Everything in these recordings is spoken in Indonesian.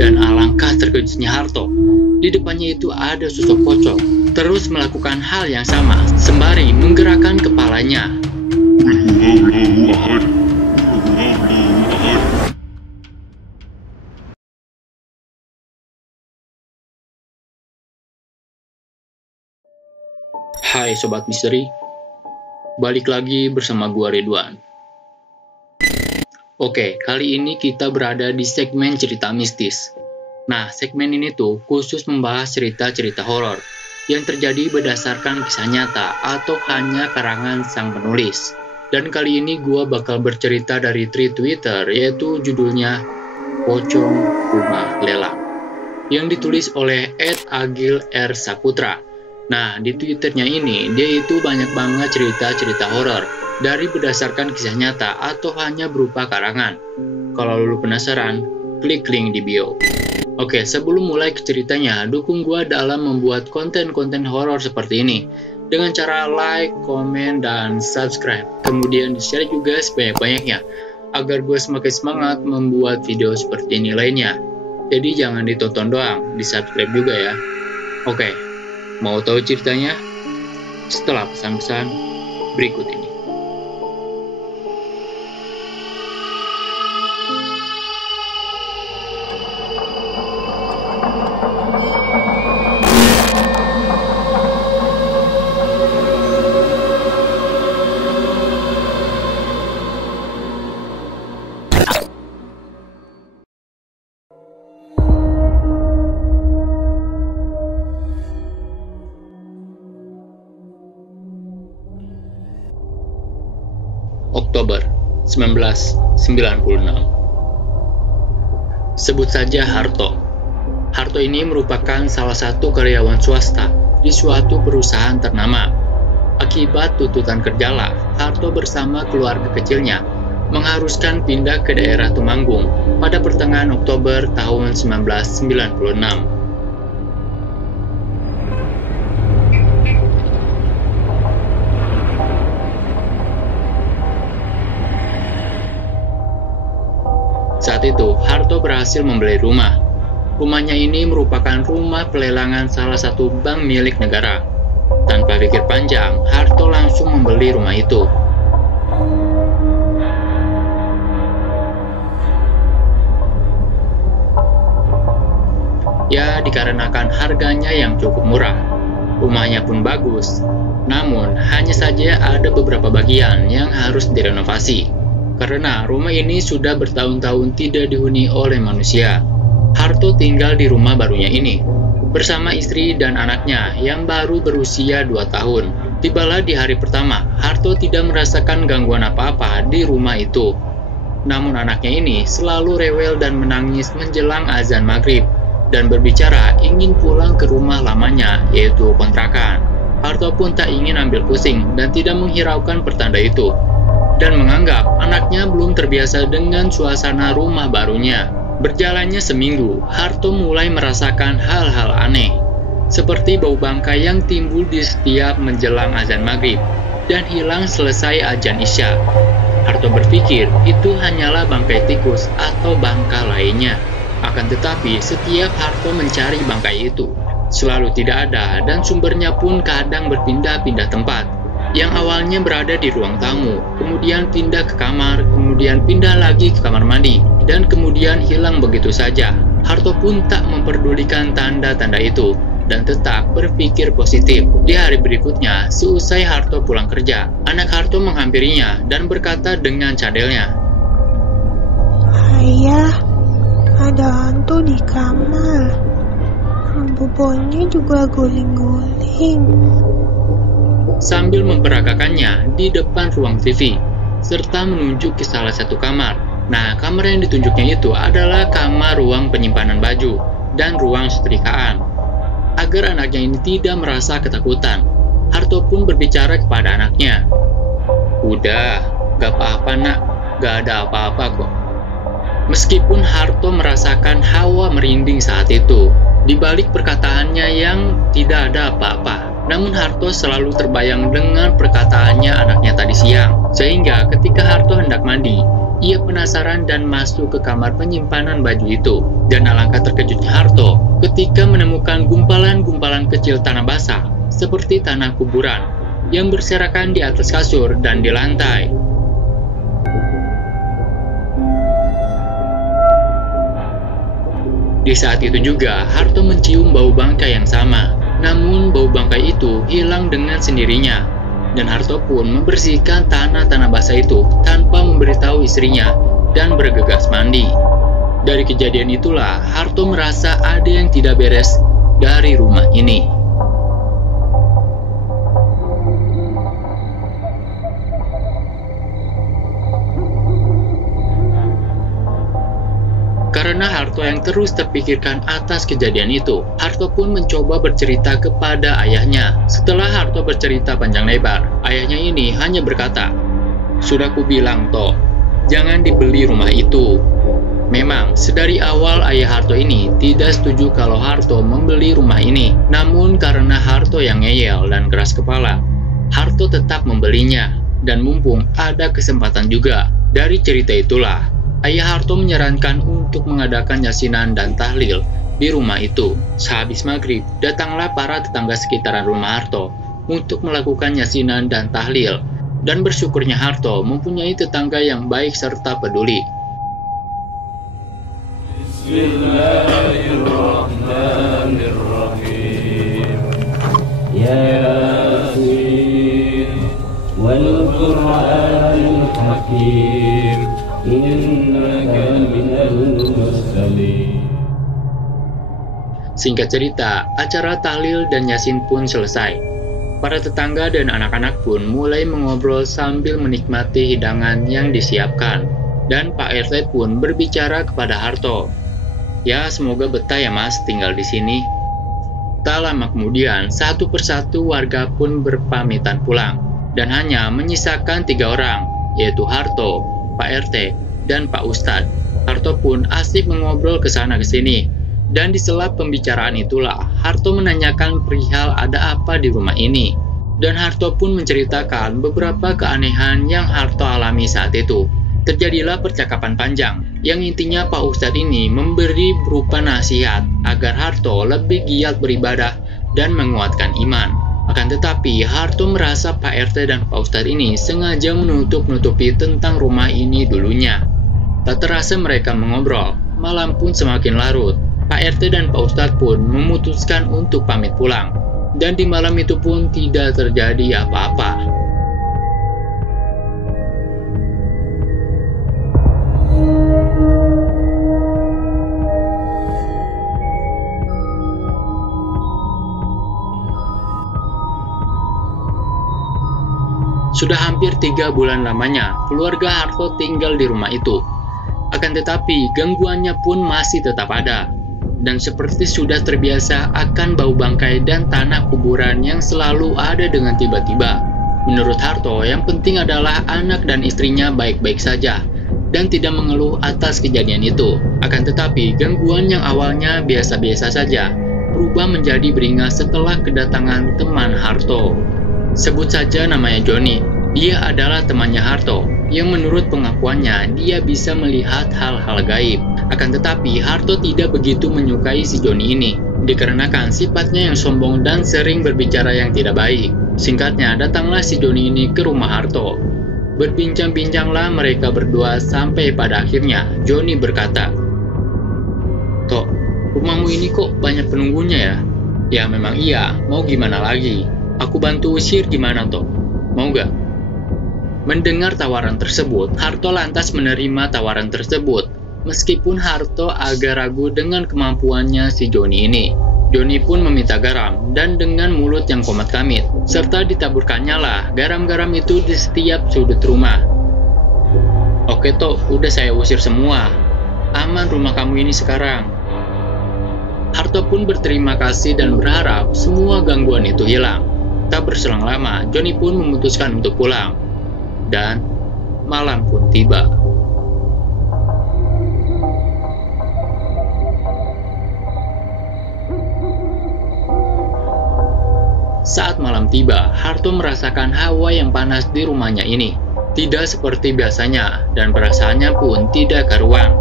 Dan alangkah terkejutnya Harto. Di depannya itu ada sosok pocong, terus melakukan hal yang sama, sembari menggerakkan kepalanya. Hai Sobat Misteri, balik lagi bersama gua Ridwan. Oke, kali ini kita berada di segmen cerita mistis. Nah, segmen ini tuh khusus membahas cerita-cerita horor yang terjadi berdasarkan kisah nyata atau hanya karangan sang penulis. Dan kali ini gua bakal bercerita dari thread Twitter, yaitu judulnya Pocong Rumah Lelang, yang ditulis oleh @agil_r_saputra. Nah, di Twitternya ini, dia itu banyak banget cerita-cerita horor dari berdasarkan kisah nyata atau hanya berupa karangan. Kalau lu penasaran, klik link di bio. Oke, sebelum mulai ke ceritanya, dukung gua dalam membuat konten-konten horor seperti ini dengan cara like, komen, dan subscribe. Kemudian di-share juga sebanyak-banyaknya agar gue semakin semangat membuat video seperti ini lainnya. Jadi jangan ditonton doang, di-subscribe juga ya. Oke. Mau tahu ceritanya? Setelah pesan-pesan berikut ini. Oktober 1996. Sebut saja Harto. Harto ini merupakan salah satu karyawan swasta di suatu perusahaan ternama. Akibat tuntutan kerjala, Harto bersama keluarga kecilnya mengharuskan pindah ke daerah Temanggung pada pertengahan Oktober tahun 1996. Saat itu, Harto berhasil membeli rumah. Rumahnya ini merupakan rumah pelelangan salah satu bank milik negara. Tanpa pikir panjang, Harto langsung membeli rumah itu. Ya, dikarenakan harganya yang cukup murah. Rumahnya pun bagus. Namun, hanya saja ada beberapa bagian yang harus direnovasi. Karena rumah ini sudah bertahun-tahun tidak dihuni oleh manusia. Harto tinggal di rumah barunya ini bersama istri dan anaknya yang baru berusia 2 tahun. Tibalah di hari pertama, Harto tidak merasakan gangguan apa-apa di rumah itu. Namun anaknya ini selalu rewel dan menangis menjelang azan maghrib dan berbicara ingin pulang ke rumah lamanya, yaitu kontrakan. Harto pun tak ingin ambil pusing dan tidak menghiraukan pertanda itu, dan menganggap anaknya belum terbiasa dengan suasana rumah barunya. Berjalannya seminggu, Harto mulai merasakan hal-hal aneh, seperti bau bangkai yang timbul di setiap menjelang azan maghrib, dan hilang selesai azan isya. Harto berpikir itu hanyalah bangkai tikus atau bangka lainnya. Akan tetapi, setiap Harto mencari bangkai itu, selalu tidak ada dan sumbernya pun kadang berpindah-pindah tempat. Yang awalnya berada di ruang tamu, kemudian pindah ke kamar, kemudian pindah lagi ke kamar mandi, dan kemudian hilang begitu saja. Harto pun tak memperdulikan tanda-tanda itu, dan tetap berpikir positif. Di hari berikutnya, seusai Harto pulang kerja, anak Harto menghampirinya dan berkata dengan cadelnya, "Ayah, ada hantu di kamar. Bobonya juga guling-guling." Sambil memperagakannya di depan ruang TV, serta menunjuk ke salah satu kamar. Nah, kamar yang ditunjuknya itu adalah kamar ruang penyimpanan baju dan ruang setrikaan. Agar anaknya ini tidak merasa ketakutan, Harto pun berbicara kepada anaknya. "Udah, gak apa-apa nak, gak ada apa-apa kok." Meskipun Harto merasakan hawa merinding saat itu, di balik perkataannya yang tidak ada apa-apa, Namun Harto selalu terbayang dengan perkataannya anaknya tadi siang. Sehingga ketika Harto hendak mandi, ia penasaran dan masuk ke kamar penyimpanan baju itu. Dan alangkah terkejutnya Harto ketika menemukan gumpalan-gumpalan kecil tanah basah seperti tanah kuburan yang berserakan di atas kasur dan di lantai. Di saat itu juga, Harto mencium bau bangkai yang sama. Namun, bau bangkai itu hilang dengan sendirinya. Dan Harto pun membersihkan tanah-tanah basah itu tanpa memberitahu istrinya dan bergegas mandi. Dari kejadian itulah, Harto merasa ada yang tidak beres dari rumah ini. Karena Harto yang terus terpikirkan atas kejadian itu, Harto pun mencoba bercerita kepada ayahnya. Setelah Harto bercerita panjang lebar, ayahnya ini hanya berkata, "Sudah kubilang toh, jangan dibeli rumah itu." Memang, sedari awal ayah Harto ini tidak setuju kalau Harto membeli rumah ini. Namun karena Harto yang ngeyel dan keras kepala, Harto tetap membelinya. Dan mumpung ada kesempatan juga, dari cerita itulah, ayah Harto menyarankan untuk mengadakan yasinan dan tahlil di rumah itu. Sehabis maghrib, datanglah para tetangga sekitaran rumah Harto untuk melakukan yasinan dan tahlil. Dan bersyukurnya Harto mempunyai tetangga yang baik serta peduli. Bismillahirrahmanirrahim. Yasin wal Qur'anil Hakim. Singkat cerita, acara tahlil dan yasin pun selesai. Para tetangga dan anak-anak pun mulai mengobrol sambil menikmati hidangan yang disiapkan. Dan Pak RT pun berbicara kepada Harto. "Ya, semoga betah ya Mas tinggal di sini." Tak lama kemudian, satu persatu warga pun berpamitan pulang. Dan hanya menyisakan 3 orang, yaitu Harto, Pak RT, dan Pak Ustadz. Harto pun asik mengobrol ke sana ke sini. Dan di sela pembicaraan itulah, Harto menanyakan perihal ada apa di rumah ini. Dan Harto pun menceritakan beberapa keanehan yang Harto alami saat itu. Terjadilah percakapan panjang, yang intinya Pak Ustadz ini memberi berupa nasihat agar Harto lebih giat beribadah dan menguatkan iman. Akan tetapi, Harto merasa Pak RT dan Pak Ustadz ini sengaja menutup-nutupi tentang rumah ini dulunya. Tak terasa mereka mengobrol, malam pun semakin larut. Pak RT dan Pak Ustadz pun memutuskan untuk pamit pulang. Dan di malam itu pun tidak terjadi apa-apa. Sudah hampir 3 bulan lamanya, keluarga Harto tinggal di rumah itu. Akan tetapi, gangguannya pun masih tetap ada. Dan seperti sudah terbiasa akan bau bangkai dan tanah kuburan yang selalu ada dengan tiba-tiba. Menurut Harto, yang penting adalah anak dan istrinya baik-baik saja, dan tidak mengeluh atas kejadian itu. Akan tetapi, gangguan yang awalnya biasa-biasa saja, berubah menjadi beringas setelah kedatangan teman Harto. Sebut saja namanya Joni. Dia adalah temannya Harto, yang menurut pengakuannya dia bisa melihat hal-hal gaib. Akan tetapi Harto tidak begitu menyukai si Joni ini, dikarenakan sifatnya yang sombong dan sering berbicara yang tidak baik. Singkatnya, datanglah si Joni ini ke rumah Harto. Berbincang-bincanglah mereka berdua sampai pada akhirnya Joni berkata, "Tok, rumahmu ini kok banyak penunggunya ya?" "Ya memang iya, mau gimana lagi? Aku bantu usir gimana toh? Mau gak?" Mendengar tawaran tersebut, Harto lantas menerima tawaran tersebut. Meskipun Harto agak ragu dengan kemampuannya si Joni ini. Joni pun meminta garam, dan dengan mulut yang komat-kamit, serta ditaburkannya lah garam-garam itu di setiap sudut rumah. "Oke toh, udah saya usir semua. Aman rumah kamu ini sekarang." Harto pun berterima kasih dan berharap semua gangguan itu hilang. Tak berselang lama, Joni pun memutuskan untuk pulang. Dan malam pun tiba. Saat malam tiba, Harto merasakan hawa yang panas di rumahnya ini. Tidak seperti biasanya, dan perasaannya pun tidak karuan.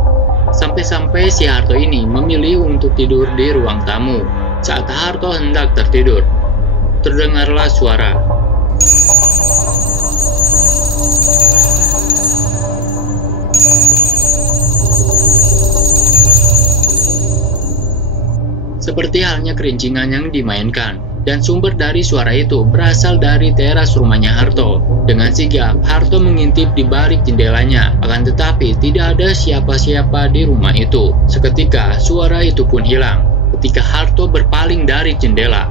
Sampai-sampai si Harto ini memilih untuk tidur di ruang tamu. Saat Harto hendak tertidur, terdengarlah suara. Seperti halnya kerincingan yang dimainkan, dan sumber dari suara itu berasal dari teras rumahnya Harto. Dengan sigap, Harto mengintip di balik jendelanya, akan tetapi tidak ada siapa-siapa di rumah itu. Seketika, suara itu pun hilang. Ketika Harto berpaling dari jendela,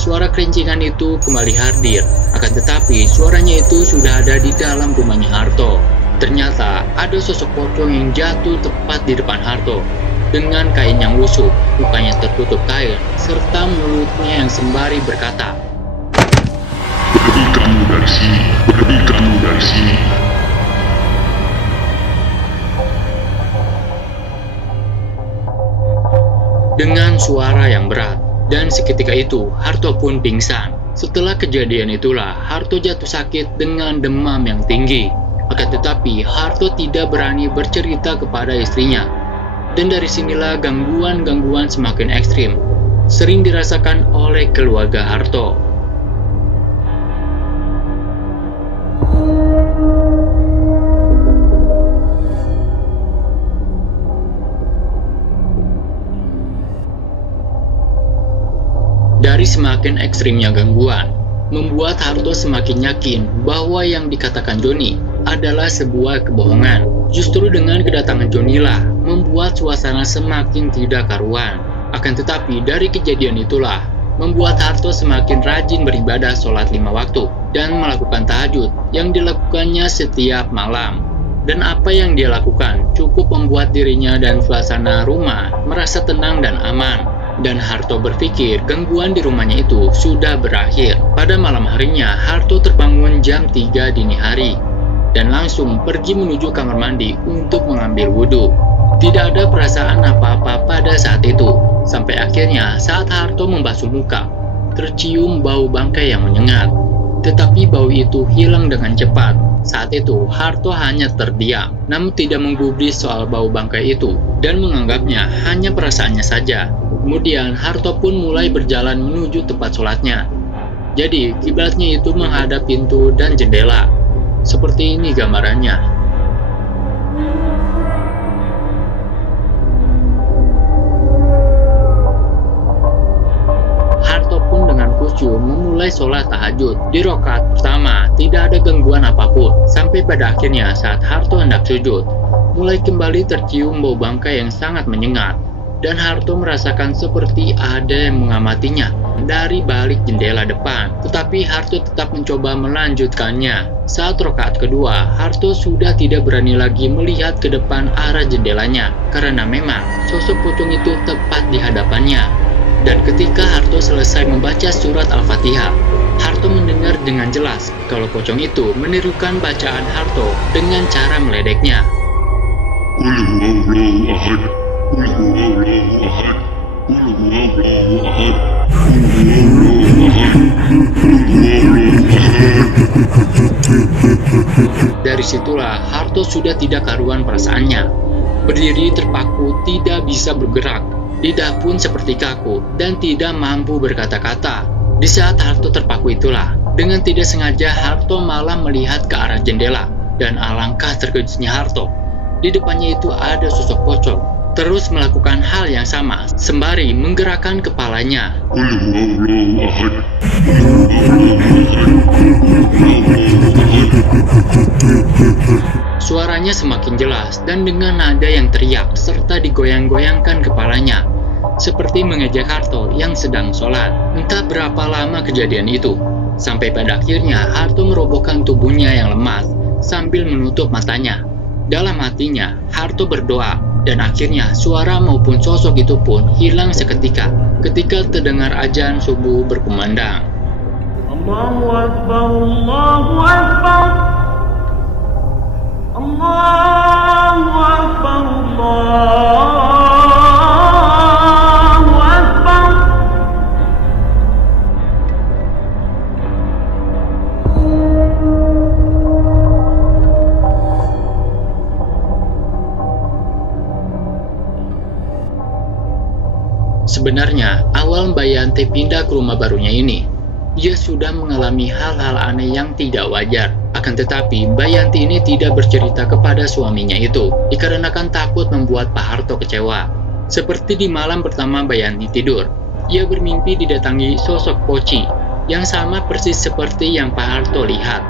suara kerincingan itu kembali hadir, akan tetapi suaranya itu sudah ada di dalam rumahnya Harto. Ternyata ada sosok pocong yang jatuh tepat di depan Harto. Dengan kain yang lusuh, mukanya tertutup kain, serta mulutnya yang sembari berkata, "Pergi kamu dari sini, pergi kamu dari sini." Dengan suara yang berat, dan seketika itu Harto pun pingsan. Setelah kejadian itulah Harto jatuh sakit dengan demam yang tinggi. Akan tetapi Harto tidak berani bercerita kepada istrinya. Dan dari sinilah gangguan-gangguan semakin ekstrim, sering dirasakan oleh keluarga Harto. Dari semakin ekstrimnya gangguan, membuat Harto semakin yakin bahwa yang dikatakan Joni adalah sebuah kebohongan. Justru dengan kedatangan Joni lah membuat suasana semakin tidak karuan. Akan tetapi dari kejadian itulah membuat Harto semakin rajin beribadah sholat 5 waktu dan melakukan tahajud yang dilakukannya setiap malam. Dan apa yang dia lakukan cukup membuat dirinya dan suasana rumah merasa tenang dan aman. Dan Harto berpikir gangguan di rumahnya itu sudah berakhir. Pada malam harinya, Harto terbangun jam 3 dini hari dan langsung pergi menuju kamar mandi untuk mengambil wudhu. Tidak ada perasaan apa-apa pada saat itu, sampai akhirnya saat Harto membasuh muka, tercium bau bangkai yang menyengat. Tetapi bau itu hilang dengan cepat. Saat itu Harto hanya terdiam, namun tidak menggubris soal bau bangkai itu, dan menganggapnya hanya perasaannya saja. Kemudian Harto pun mulai berjalan menuju tempat sholatnya. Jadi kiblatnya itu menghadap pintu dan jendela. Seperti ini gambarannya. Harto pun dengan khusyuk memulai sholat tahajud. Di rakaat pertama tidak ada gangguan apapun. Sampai pada akhirnya saat Harto hendak sujud, mulai kembali tercium bau bangkai yang sangat menyengat. Dan Harto merasakan seperti ada yang mengamatinya dari balik jendela depan. Tetapi Harto tetap mencoba melanjutkannya. Saat rakaat kedua, Harto sudah tidak berani lagi melihat ke depan arah jendelanya, karena memang sosok pocong itu tepat di hadapannya. Dan ketika Harto selesai membaca surat Al-Fatihah, Harto mendengar dengan jelas kalau pocong itu menirukan bacaan Harto dengan cara meledeknya. Qul huwallahu ahad, qul huwallahu ahad, qul huwallahu ahad, qul huwallahu ahad, qul huwallahu ahad. Dari situlah Harto sudah tidak karuan perasaannya. Berdiri terpaku, tidak bisa bergerak. Lidah pun seperti kaku dan tidak mampu berkata-kata. Di saat Harto terpaku itulah, dengan tidak sengaja Harto malah melihat ke arah jendela. Dan alangkah terkejutnya Harto, di depannya itu ada sosok pocong, terus melakukan hal yang sama, sembari menggerakkan kepalanya. Qul huwallahu ahad. Suaranya semakin jelas dan dengan nada yang teriak serta digoyang-goyangkan kepalanya, seperti mengejek Harto yang sedang sholat. Entah berapa lama kejadian itu, sampai pada akhirnya Harto merobohkan tubuhnya yang lemas sambil menutup matanya. Dalam hatinya, Harto berdoa, dan akhirnya suara maupun sosok itu pun hilang seketika ketika terdengar azan subuh berkumandang. Allahu Akbar, Allahu Akbar, Allahu Akbar, Allahu Akbar. Sebenarnya, awal Mbak Yanti pindah ke rumah barunya ini, dia sudah mengalami hal-hal aneh yang tidak wajar. Akan tetapi, Mbak Yanti ini tidak bercerita kepada suaminya itu, dikarenakan takut membuat Pak Harto kecewa. Seperti di malam pertama Mbak Yanti tidur, ia bermimpi didatangi sosok Poci, yang sama persis seperti yang Pak Harto lihat.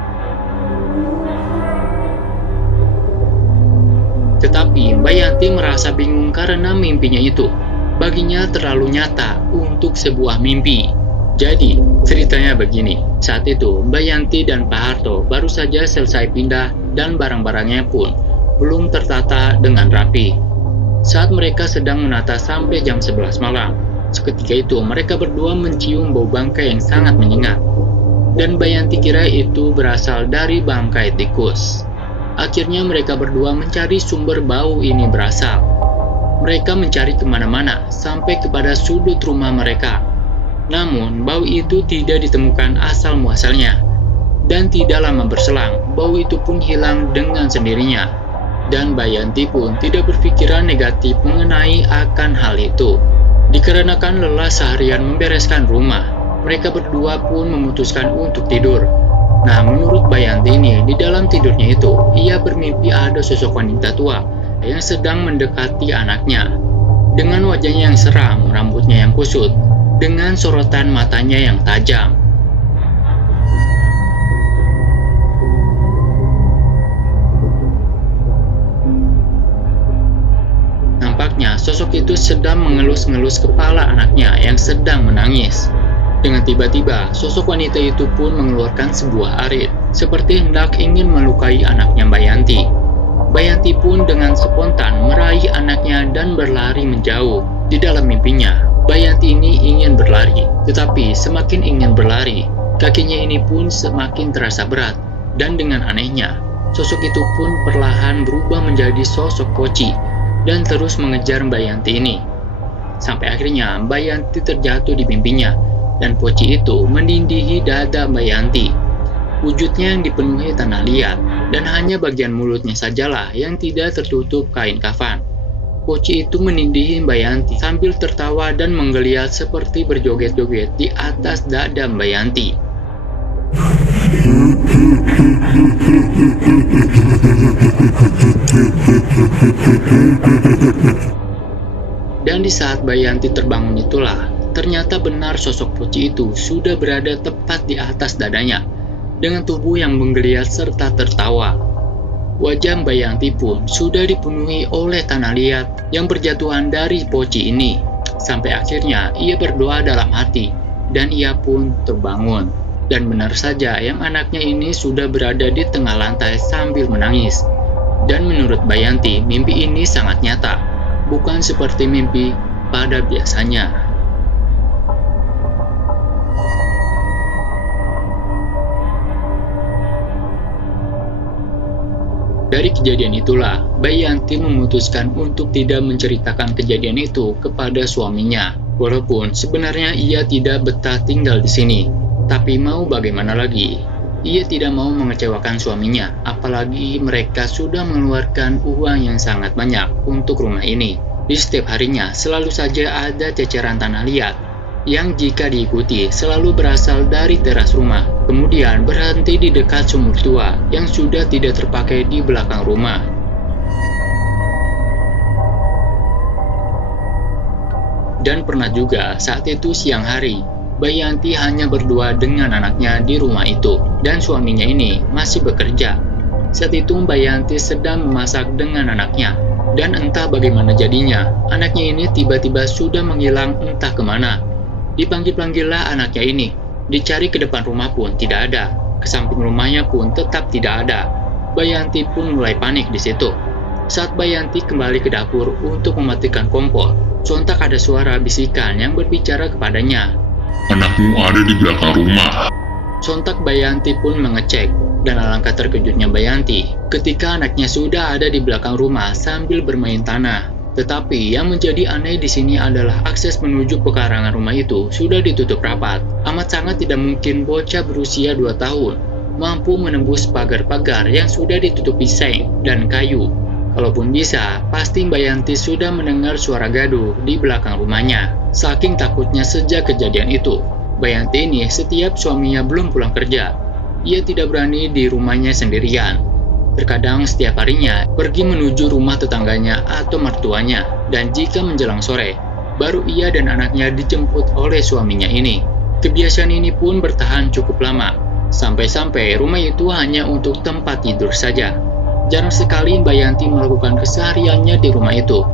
Tetapi Mbak Yanti merasa bingung karena mimpinya itu baginya terlalu nyata untuk sebuah mimpi. Jadi, ceritanya begini. Saat itu, Mbak Yanti dan Pak Harto baru saja selesai pindah dan barang-barangnya pun belum tertata dengan rapi. Saat mereka sedang menata sampai jam 11 malam, seketika itu mereka berdua mencium bau bangkai yang sangat menyengat. Dan Mbak Yanti kira itu berasal dari bangkai tikus. Akhirnya mereka berdua mencari sumber bau ini berasal. Mereka mencari kemana-mana sampai kepada sudut rumah mereka. Namun, bau itu tidak ditemukan asal-muasalnya. Dan tidak lama berselang, bau itu pun hilang dengan sendirinya. Dan Mbak Yanti pun tidak berpikiran negatif mengenai akan hal itu. Dikarenakan lelah seharian membereskan rumah, mereka berdua pun memutuskan untuk tidur. Nah, menurut Mbak Yanti ini, di dalam tidurnya itu, ia bermimpi ada sosok wanita tua yang sedang mendekati anaknya. Dengan wajahnya yang seram, rambutnya yang kusut, dengan sorotan matanya yang tajam. Nampaknya sosok itu sedang mengelus-ngelus kepala anaknya yang sedang menangis. Dengan tiba-tiba, sosok wanita itu pun mengeluarkan sebuah arit, seperti hendak ingin melukai anaknya Mbak Yanti. Mbak Yanti pun dengan spontan meraih anaknya dan berlari menjauh. Di dalam mimpinya, Mbak Yanti ini ingin berlari, tetapi semakin ingin berlari, kakinya ini pun semakin terasa berat. Dan dengan anehnya, sosok itu pun perlahan berubah menjadi sosok Poci dan terus mengejar Mbak Yanti ini. Sampai akhirnya Mbak Yanti terjatuh di mimpinya, dan Poci itu menindihi dada Mbak Yanti. Wujudnya yang dipenuhi tanah liat, dan hanya bagian mulutnya sajalah yang tidak tertutup kain kafan. Poci itu menindihi Mbak Yanti sambil tertawa dan menggeliat seperti berjoget-joget di atas dada Mbak Yanti. Dan di saat Mbak Yanti terbangun itulah, ternyata benar sosok Poci itu sudah berada tepat di atas dadanya, dengan tubuh yang menggeliat serta tertawa. Wajah Mbak Yanti pun sudah dipenuhi oleh tanah liat yang berjatuhan dari Poci ini. Sampai akhirnya ia berdoa dalam hati, dan ia pun terbangun. Dan benar saja yang anaknya ini sudah berada di tengah lantai sambil menangis. Dan menurut Mbak Yanti, mimpi ini sangat nyata, bukan seperti mimpi pada biasanya. Dari kejadian itulah, Mbak Yanti memutuskan untuk tidak menceritakan kejadian itu kepada suaminya. Walaupun sebenarnya ia tidak betah tinggal di sini. Tapi mau bagaimana lagi? Ia tidak mau mengecewakan suaminya, apalagi mereka sudah mengeluarkan uang yang sangat banyak untuk rumah ini. Di setiap harinya selalu saja ada ceceran tanah liat yang jika diikuti selalu berasal dari teras rumah, kemudian berhenti di dekat sumur tua yang sudah tidak terpakai di belakang rumah. Dan pernah juga saat itu siang hari, Mbak Yanti hanya berdua dengan anaknya di rumah itu, dan suaminya ini masih bekerja. Saat itu Mbak Yanti sedang memasak dengan anaknya, dan entah bagaimana jadinya, anaknya ini tiba-tiba sudah menghilang entah kemana. Dipanggil-panggillah anaknya ini, dicari ke depan rumah pun tidak ada, ke samping rumahnya pun tetap tidak ada. Mbak Yanti pun mulai panik di situ. Saat Mbak Yanti kembali ke dapur untuk mematikan kompor, sontak ada suara bisikan yang berbicara kepadanya. Anakmu ada di belakang rumah. Sontak Mbak Yanti pun mengecek, dan alangkah terkejutnya Mbak Yanti ketika anaknya sudah ada di belakang rumah sambil bermain tanah. Tetapi yang menjadi aneh di sini adalah akses menuju pekarangan rumah itu sudah ditutup rapat. Amat sangat tidak mungkin bocah berusia 2 tahun mampu menembus pagar-pagar yang sudah ditutupi seng dan kayu. Kalaupun bisa, pasti Mbak Yanti sudah mendengar suara gaduh di belakang rumahnya. Saking takutnya sejak kejadian itu, Mbak Yanti ini setiap suaminya belum pulang kerja, ia tidak berani di rumahnya sendirian. Terkadang setiap harinya pergi menuju rumah tetangganya atau mertuanya, dan jika menjelang sore, baru ia dan anaknya dijemput oleh suaminya ini. Kebiasaan ini pun bertahan cukup lama, sampai-sampai rumah itu hanya untuk tempat tidur saja. Jarang sekali Mbak Yanti melakukan kesehariannya di rumah itu.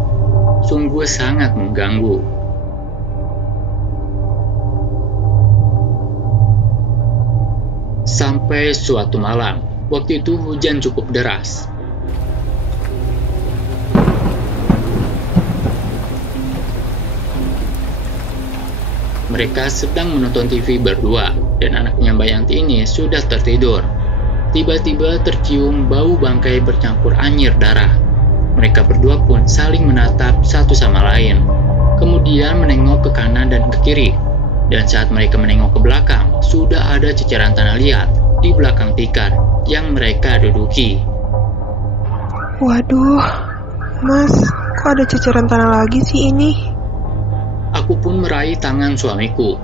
Sungguh sangat mengganggu. Sampai suatu malam, waktu itu hujan cukup deras. Mereka sedang menonton TV berdua, dan anaknya Mbak Yanti ini sudah tertidur. Tiba-tiba tercium bau bangkai bercampur anyir darah. Mereka berdua pun saling menatap satu sama lain, kemudian menengok ke kanan dan ke kiri. Dan saat mereka menengok ke belakang, sudah ada ceceran tanah liat di belakang tikar yang mereka duduki. Waduh, Mas, kok ada ceceran tanah lagi sih ini? Aku pun meraih tangan suamiku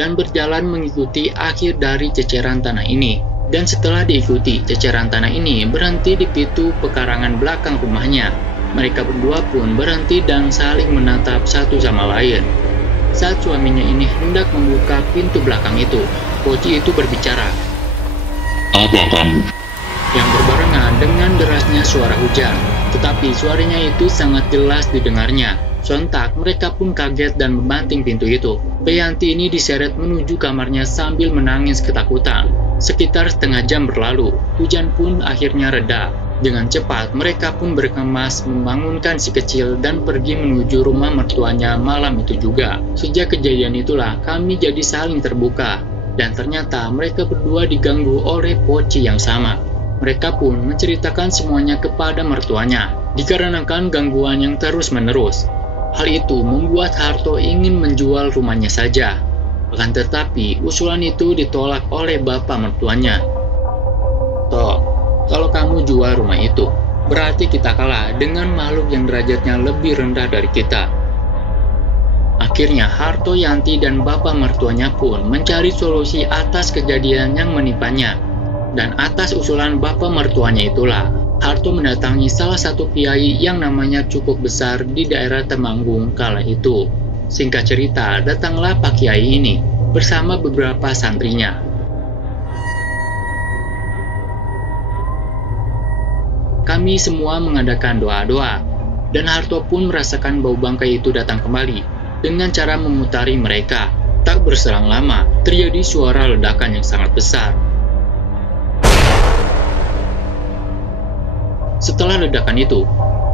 dan berjalan mengikuti akhir dari ceceran tanah ini. Dan setelah diikuti, ceceran tanah ini berhenti di pintu pekarangan belakang rumahnya. Mereka berdua pun berhenti dan saling menatap satu sama lain. Saat suaminya ini hendak membuka pintu belakang itu, Poci itu berbicara. Apa kamu? Yang berbarengan dengan derasnya suara hujan, tetapi suaranya itu sangat jelas didengarnya. Sontak mereka pun kaget dan membanting pintu itu. Mbak Yanti ini diseret menuju kamarnya sambil menangis ketakutan. Sekitar setengah jam berlalu, hujan pun akhirnya reda. Dengan cepat mereka pun berkemas membangunkan si kecil dan pergi menuju rumah mertuanya malam itu juga. Sejak kejadian itulah kami jadi saling terbuka, dan ternyata mereka berdua diganggu oleh Poci yang sama. Mereka pun menceritakan semuanya kepada mertuanya, dikarenakan gangguan yang terus-menerus. Hal itu membuat Harto ingin menjual rumahnya saja. Akan tetapi, usulan itu ditolak oleh bapak mertuanya. Toh, kalau kamu jual rumah itu, berarti kita kalah dengan makhluk yang derajatnya lebih rendah dari kita. Akhirnya, Harto, Yanti, dan bapak mertuanya pun mencari solusi atas kejadian yang menimpannya. Dan atas usulan bapak mertuanya itulah, Harto mendatangi salah satu kiai yang namanya cukup besar di daerah Temanggung kala itu. Singkat cerita, datanglah Pak Kiai ini bersama beberapa santrinya. Kami semua mengadakan doa-doa, dan Harto pun merasakan bau bangkai itu datang kembali dengan cara memutari mereka. Tak berselang lama, terjadi suara ledakan yang sangat besar. Setelah ledakan itu,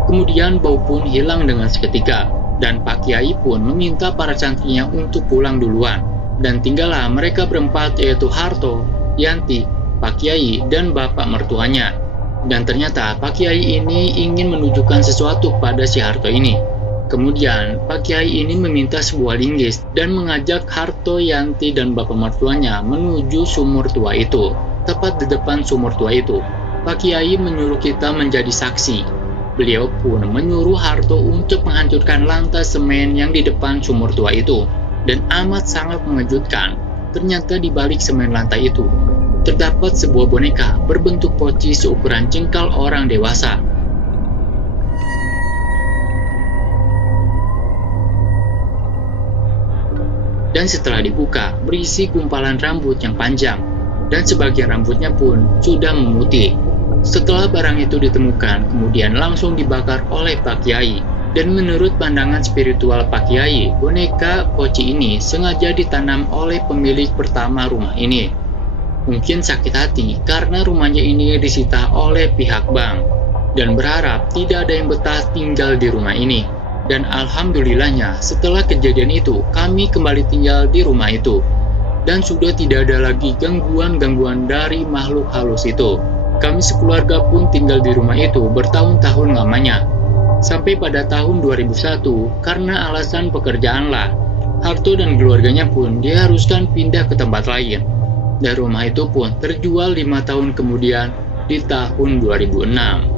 kemudian bau pun hilang dengan seketika, dan Pak Kiai pun meminta para santrinya untuk pulang duluan. Dan tinggallah mereka berempat, yaitu Harto, Yanti, Pak Kiai, dan bapak mertuanya. Dan ternyata Pak Kiai ini ingin menunjukkan sesuatu pada si Harto ini. Kemudian Pak Kiai ini meminta sebuah linggis dan mengajak Harto, Yanti, dan bapak mertuanya menuju sumur tua itu. Tepat di depan sumur tua itu, Pak Kiai menyuruh kita menjadi saksi. Beliau pun menyuruh Harto untuk menghancurkan lantai semen yang di depan sumur tua itu. Dan amat sangat mengejutkan, ternyata di balik semen lantai itu terdapat sebuah boneka berbentuk poci seukuran jengkal orang dewasa. Dan setelah dibuka, berisi gumpalan rambut yang panjang, dan sebagian rambutnya pun sudah memutih. Setelah barang itu ditemukan, kemudian langsung dibakar oleh Pak Kiai. Dan menurut pandangan spiritual Pak Kiai, boneka poci ini sengaja ditanam oleh pemilik pertama rumah ini. Mungkin sakit hati karena rumahnya ini disita oleh pihak bank, dan berharap tidak ada yang betah tinggal di rumah ini. Dan alhamdulillahnya, setelah kejadian itu, kami kembali tinggal di rumah itu. Dan sudah tidak ada lagi gangguan-gangguan dari makhluk halus itu. Kami sekeluarga pun tinggal di rumah itu bertahun-tahun lamanya. Sampai pada tahun 2001, karena alasan pekerjaan lah, Harto dan keluarganya pun diharuskan pindah ke tempat lain. Dan rumah itu pun terjual 5 tahun kemudian di tahun 2006.